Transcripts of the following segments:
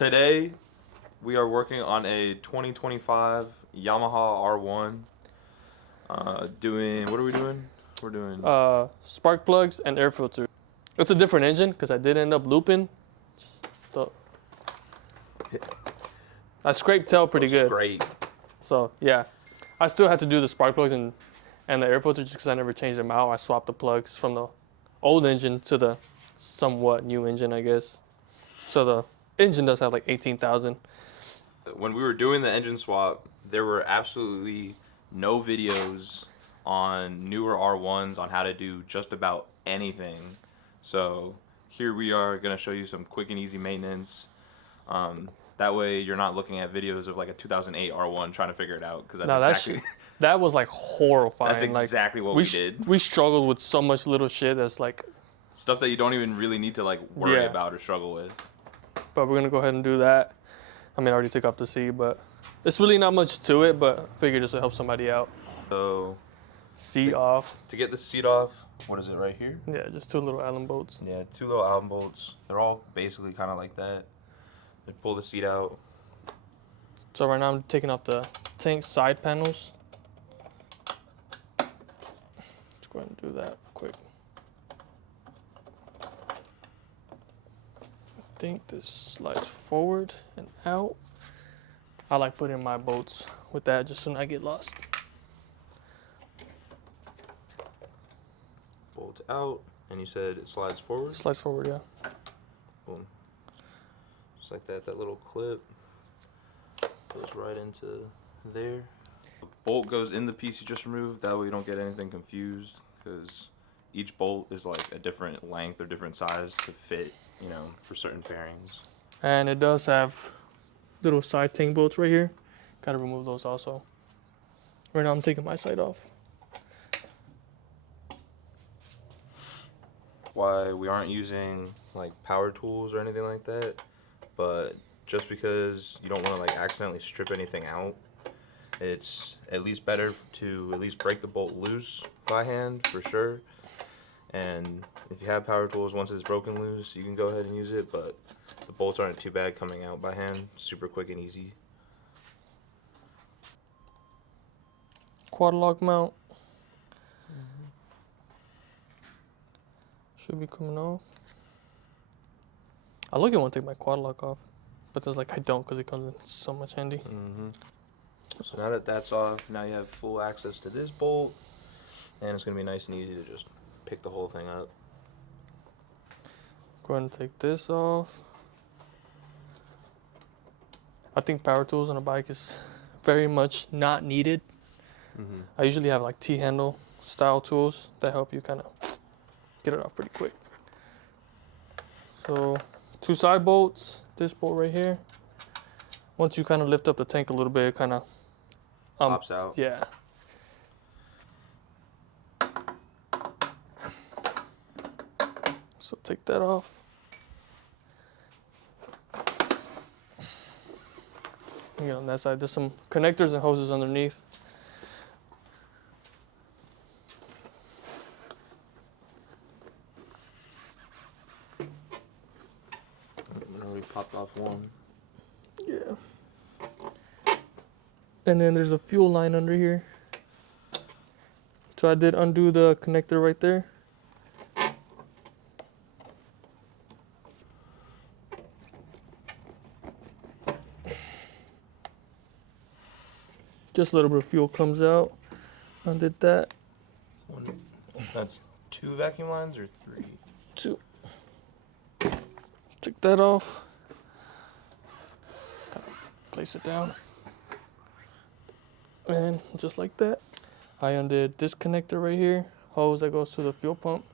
Today, we are working on a 2025 Yamaha R1. What are we doing? We're doing Spark plugs and air filter. It's a different engine because I did end up looping. I scraped tail pretty good. Scrape. So yeah, I still had to do the spark plugs and the air filter just because I never changed them out. I swapped the plugs from the old engine to the somewhat new engine, I guess. So the engine does have like 18,000. When we were doing the engine swap, there were absolutely no videos on newer R1s on how to do just about anything. So here we are going to show you some quick and easy maintenance. That way you're not looking at videos of like a 2008 R1 trying to figure it out, because that was like horrifying. That's exactly what we did. We struggled with so much little shit that's like stuff that you don't even really need to like worry about or struggle with. But we're gonna go ahead and do that. I mean, I already took off the seat, but it's really not much to it, but I figured this will help somebody out. So seat off. To get the seat off, what is it right here? Yeah, just two little Allen bolts. Yeah, two little Allen bolts. They're all basically kind of like that. And pull the seat out. So right now I'm taking off the tank side panels. Let's go ahead and do that quick. I think this slides forward and out. I like putting my bolts with that just so I get lost. Bolt out, and you said it slides forward? It slides forward, yeah. Boom. Just like that, that little clip goes right into there. The bolt goes in the piece you just removed, that way you don't get anything confused, because each bolt is like a different length or different size to fit, you know, for certain fairings. And it does have little side tank bolts right here. Gotta remove those also. Right now I'm taking my side off. Why we aren't using like power tools or anything like that, but just because you don't want to like accidentally strip anything out, it's at least better to at least break the bolt loose by hand for sure. And if you have power tools, once it's broken loose, you can go ahead and use it, but the bolts aren't too bad coming out by hand. Super quick and easy. Quad lock mount. Should be coming off. I look at want to take my quad lock off, but there's like I don't, because it comes in so much handy. So now that that's off, now you have full access to this bolt, and it's gonna be nice and easy to just pick the whole thing up. Go ahead and take this off. I think power tools on a bike is very much not needed. I usually have like T-handle style tools that help you kind of get it off pretty quick. So 2 side bolts, this bolt right here. Once you kind of lift up the tank a little bit, it kind of pops out. Yeah. So take that off. Again, on that side, there's some connectors and hoses underneath. Already popped off one. Yeah. And then there's a fuel line under here. So I did undo the connector right there. Just a little bit of fuel comes out. Undid that. That's 2 vacuum lines or 3? 2. Take that off. Place it down. And just like that. I undid this connector right here. Hose that goes to the fuel pump.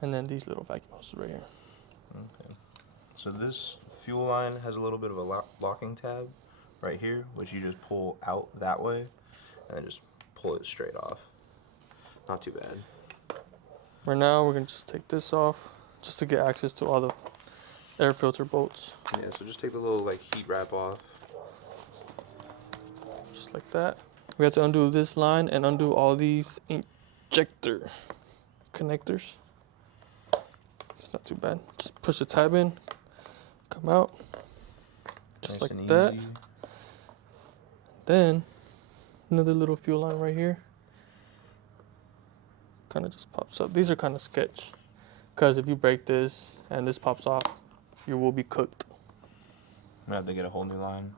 And then these little vacuum hoses right here. Okay. So this fuel line has a little bit of a locking tab right here, which you just pull out that way and then just pull it straight off. Not too bad. Right now we're gonna just take this off just to get access to all the air filter bolts. Yeah, so just take the little like heat wrap off. Just like that. We have to undo this line and undo all these injector connectors. It's not too bad. Just push the tab in, come out just Nice like and that. easy. Then another little fuel line right here. Kind of just pops up. These are kind of sketch, because if you break this and this pops off, you will be cooked. I'm gonna have to get a whole new line.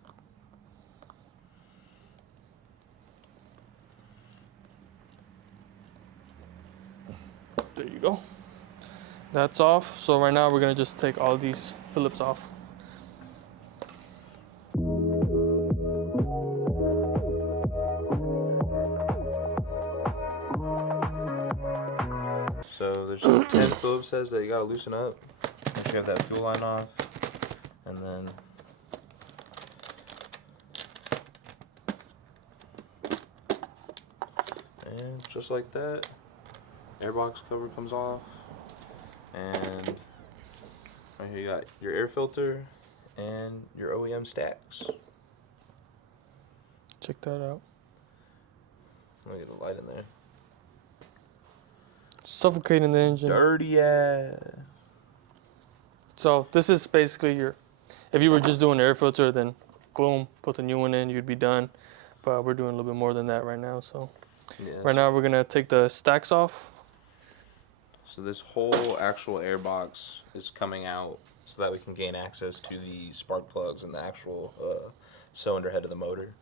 There you go. That's off. So right now we're gonna just take all these Phillips off. So there's 10 Phillips heads that you gotta loosen up. Once you have that fuel line off, and then just like that, airbox cover comes off, and right here you got your air filter and your OEM stacks. Check that out. Let me get a light in there. Suffocating the engine. Dirty, yeah. So this is basically your, if you were just doing air filter, then boom, put the new one in, you'd be done. But we're doing a little bit more than that right now. So right now we're gonna take the stacks off. So this whole actual airbox is coming out so that we can gain access to the spark plugs and the actual cylinder head of the motor.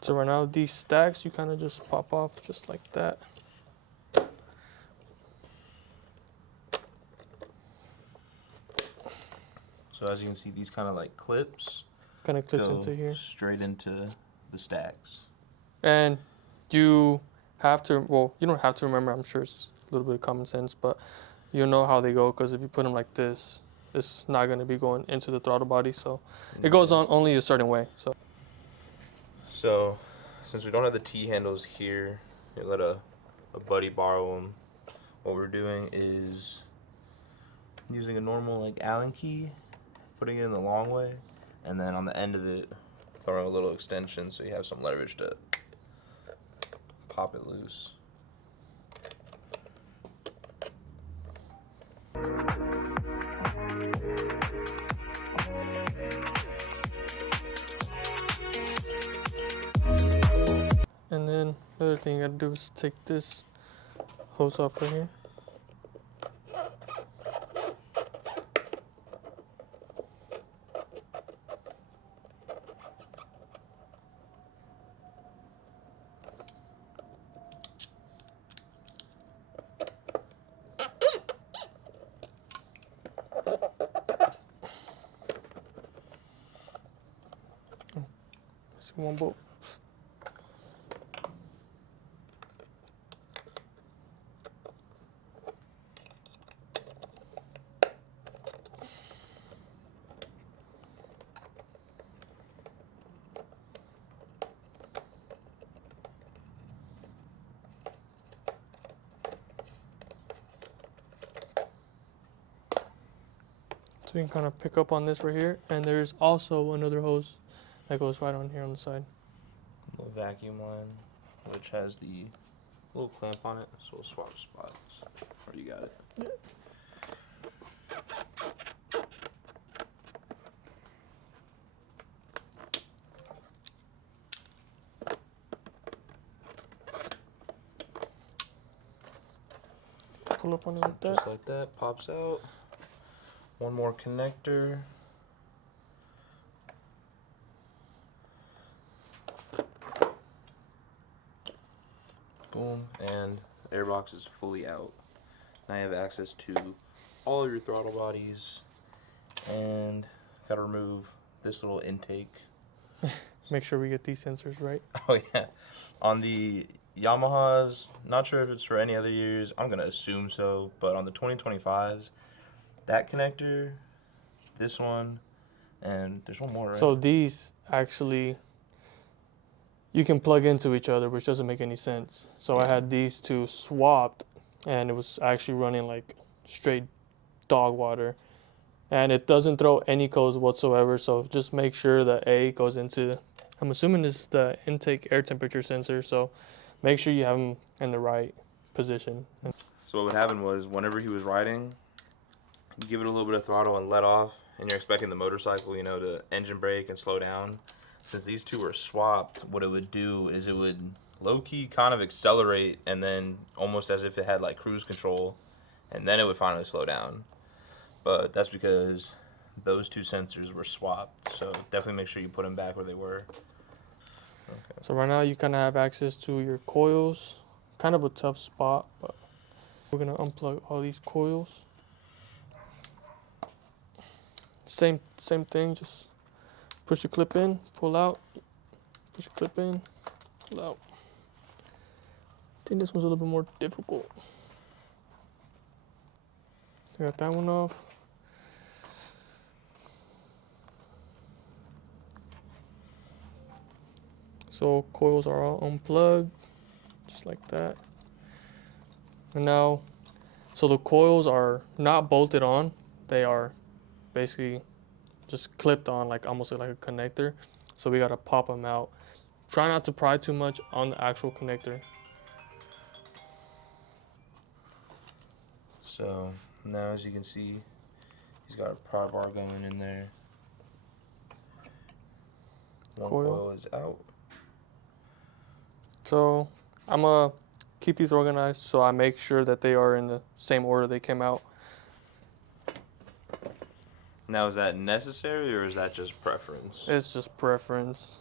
So right now these stacks, you kind of just pop off just like that. So as you can see, these kind of like clips Kind of clips go into here. straight into the stacks. And you have to, well, you don't have to remember, I'm sure it's a little bit of common sense, but you know how they go, because if you put them like this, it's not going to be going into the throttle body. So it goes on only a certain way. So since we don't have the T handles here, we let a buddy borrow them. What we're doing is using a normal like Allen key, putting it in the long way, and then on the end of it, throwing a little extension so you have some leverage to pop it loose. And then the other thing you got to do is take this hose off right here. One bolt. So you can kind of pick up on this right here, and there's also another hose that goes right on here on the side. Little vacuum line, which has the little clamp on it, so we'll swap spots. Or you got it. Yeah. Pull up on it like that. Just like that, pops out. One more connector. Boom, and the airbox is fully out. Now you have access to all of your throttle bodies, and gotta remove this little intake. Make sure we get these sensors right. Oh yeah, on the Yamahas, not sure if it's for any other years, I'm gonna assume so, but on the 2025s, that connector, this one, and there's one more, right? So these actually, you can plug into each other, which doesn't make any sense. So I had these two swapped, and it was actually running like straight dog water. And it doesn't throw any codes whatsoever, so just make sure that A goes into, I'm assuming this is the intake air temperature sensor, so make sure you have them in the right position. So what would happen was, whenever he was riding, give it a little bit of throttle and let off, and you're expecting the motorcycle, to engine brake and slow down. Since these two were swapped, what it would do is it would low-key kind of accelerate, and then almost as if it had like cruise control, and then it would finally slow down. But that's because those two sensors were swapped, so definitely make sure you put them back where they were. Okay. So right now you kind of have access to your coils. Kind of a tough spot, but we're gonna unplug all these coils. Same thing, just push the clip in, pull out, push the clip in, pull out. I think this one's a little bit more difficult. I got that one off. So coils are all unplugged, just like that. And now, so the coils are not bolted on, they are basically just clipped on, like almost like a connector. So we gotta pop them out. Try not to pry too much on the actual connector. So now, as you can see, he's got a pry bar going in there. One coil is out. So I'm gonna keep these organized so I make sure that they are in the same order they came out. Now, is that necessary or is that just preference? It's just preference.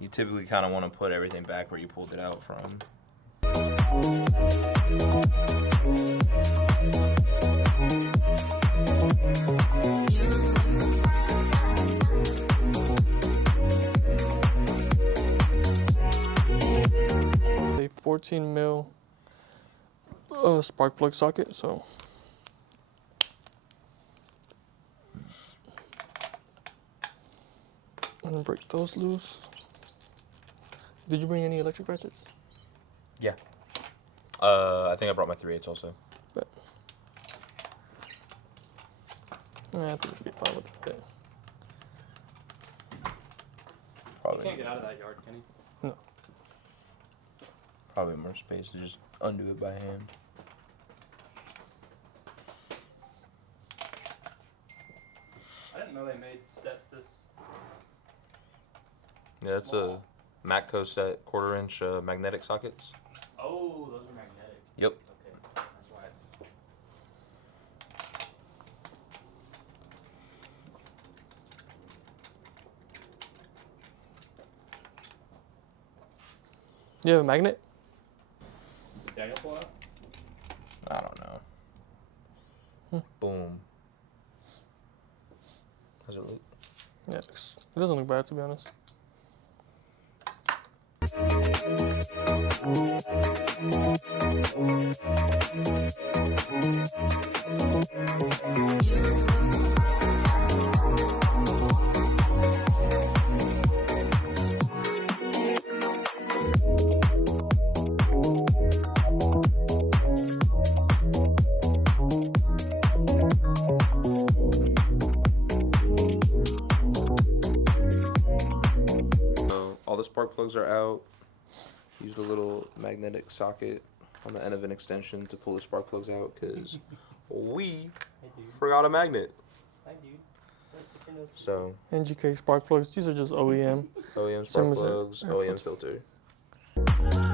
You typically kind of want to put everything back where you pulled it out from. 14 mil spark plug socket, so I'm gonna break those loose. Did you bring any electric ratchets? Yeah. I think I brought my 3/8 also. But I think we should be fine with that. Probably. You can't get out of that yard, can you? No. Probably more space to just undo it by hand. I didn't know they made sets this. Yeah, that's a Matco set 1/4 inch magnetic sockets. Oh, those are magnetic. Yep. Okay, that's why it's. You have a magnet? Daniel pull out? I don't know. Boom. How's it look? Yeah, it doesn't look bad, to be honest. All the spark plugs are out. Used a little magnetic socket on the end of an extension to pull the spark plugs out because we Hey, dude. forgot a magnet. Hi, dude. So NGK spark plugs, these are just OEM. OEM Same spark as the plugs, air OEM filter. filter.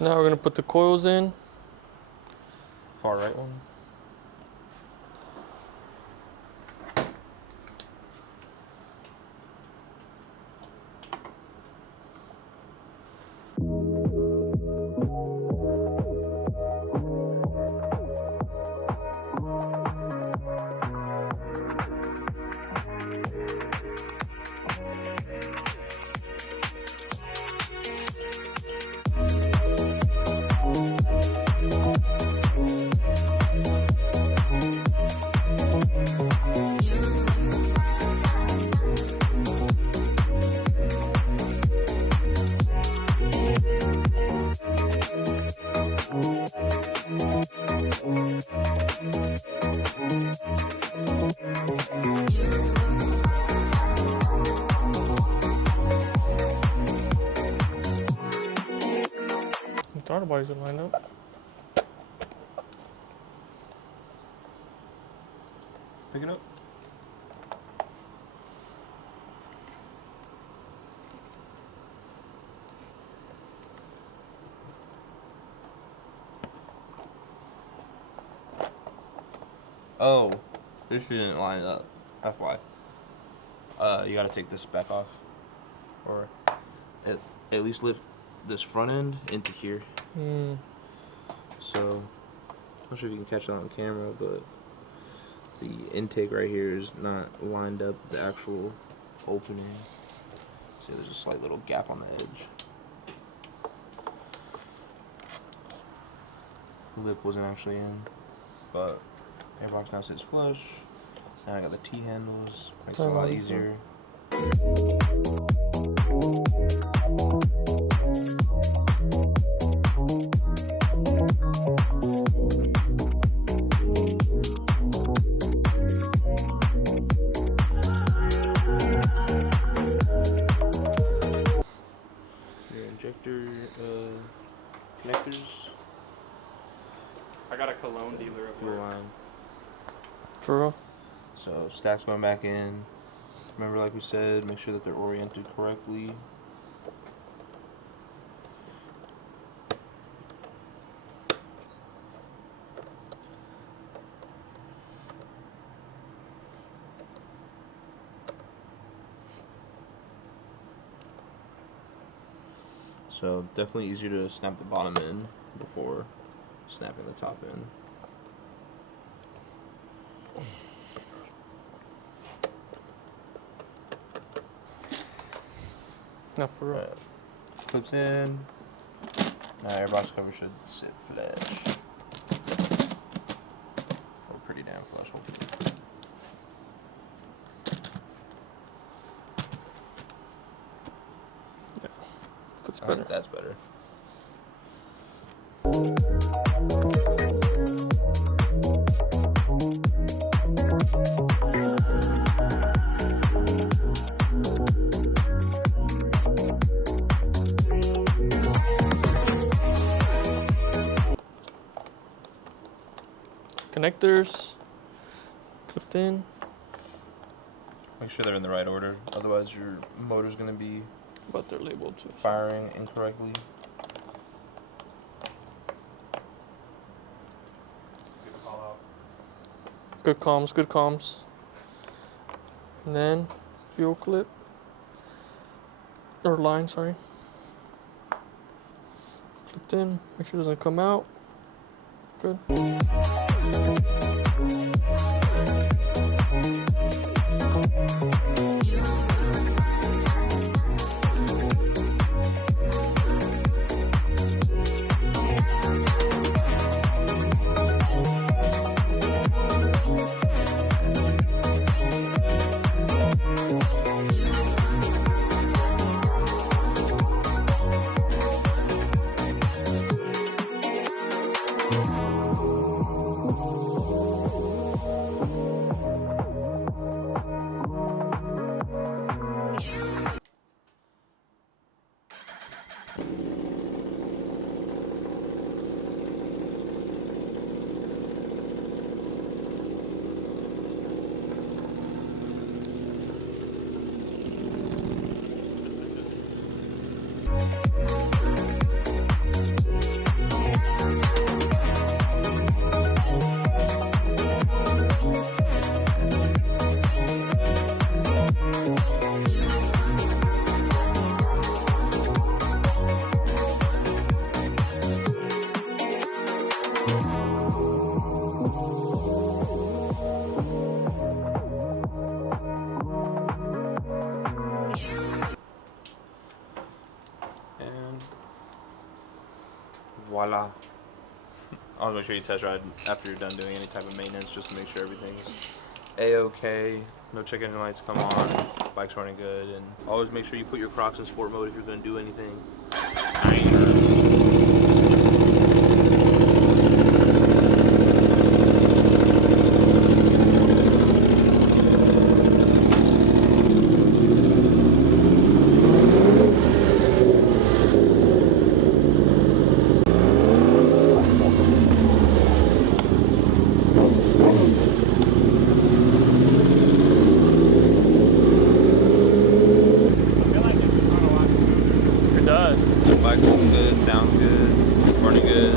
Now we're gonna put the coils in. Far right one. Pick it up. Oh, this didn't line up. That's why. You gotta take this back off, or at least lift this front end into here. So, I'm not sure if you can catch that on camera, but the intake right here is not lined up with the actual opening. See, there's a slight little gap on the edge. The lip wasn't actually in, but airbox now sits flush. Now I got the T-handles, makes it a lot easier. Your injector connectors. I got a cologne dealer at Fuel work. line. For real? So stacks going back in. Remember, like we said, make sure that they're oriented correctly. So definitely easier to snap the bottom in before snapping the top in. No, for real. Clips in. Now airbox cover should sit flush. Or pretty damn flush, hopefully. That's better. That's better. Connectors clipped in. Make sure they're in the right order, otherwise your motor's gonna be But they're labeled too. firing incorrectly. Good call out. Good comms, good comms. And then fuel clip. Or line, sorry. Clipped in. Make sure it doesn't come out. Good. And voila. I'll make sure you test ride after you're done doing any type of maintenance just to make sure everything's A-okay. No check engine lights come on. Bike's running good. And always make sure you put your Crocs in sport mode if you're going to do anything. looking good, running good.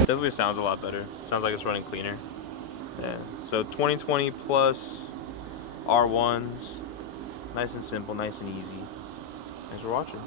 Definitely sounds a lot better. Sounds like it's running cleaner. Yeah. So 2020 plus R1s, nice and simple, nice and easy. Thanks for watching.